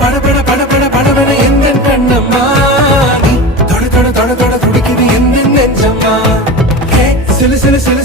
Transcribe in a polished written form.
படபட படபட படபட எந்த கண்ணம்மா நீ தொட தொட தொட தொட துடிக்குது எந்த நெஞ்சம்மா ஹே சிலு சிலு சிலு